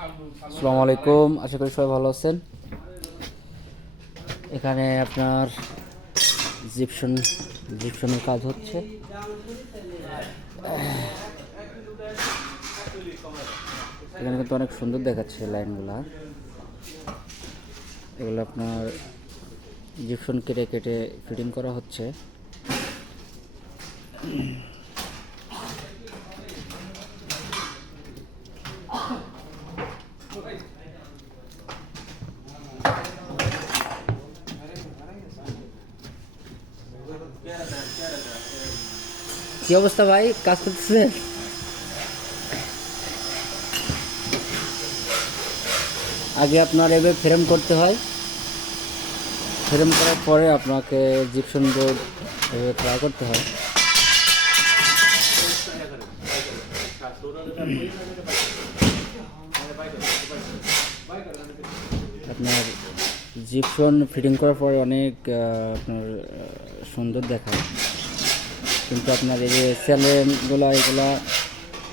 আসসালামু আলাইকুম, আশা করি সবাই ভালো আছেন। এখানে আপনার জিপসনের কাজ হচ্ছে। এখানে কিন্তু অনেক সুন্দর দেখাচ্ছে লাইনগুলা। এগুলো আপনার জিপসন কেটে কেটে ফিটিং করা হচ্ছে। কি অবস্থা ভাই, কাজ করতেছেন? আগে আপনার এভাবে ফ্রেম করতে হয়, ফ্রেম করার পরে আপনাকে জিপসন বোর্ড এভাবে ট্রাই করতে হয়। আপনার জিপসন ফিটিং করার পরে অনেক আপনার সুন্দর দেখায়, কিন্তু আপনার এই যে স্যালেনগুলো এগুলা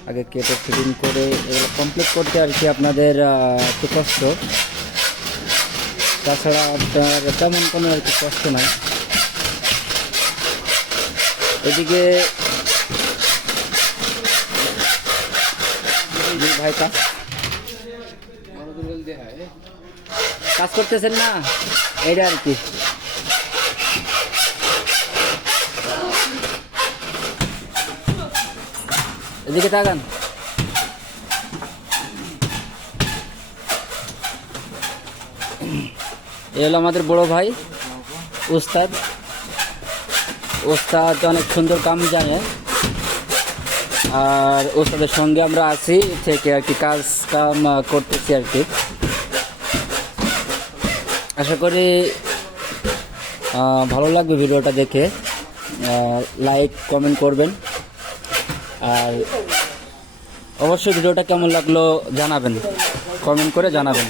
আগে কেটে ফিটিং করে এগুলো কমপ্লিট করতে আর কি আপনাদের একটু কষ্ট। তাছাড়া আপনার তেমন কোনো আর কি কষ্ট নাই। এদিকে ভাই কাজ করতেছেন না, এটা আর কি। এদিকে তাকান। এ হলো আমাদের বড় ভাই ওস্তাদ। ওস্তাদ অনেক সুন্দর কাম জানে, আর ওস্তাদের সঙ্গে আমরা আছি থেকে আর কি কাজ কাম করতেছি আর কি। আশা করি ভালো লাগবে ভিডিওটা দেখে। লাইক কমেন্ট করবেন, আর অবশ্যই ভিডিওটা কেমন লাগলো জানাবেন, কমেন্ট করে জানাবেন।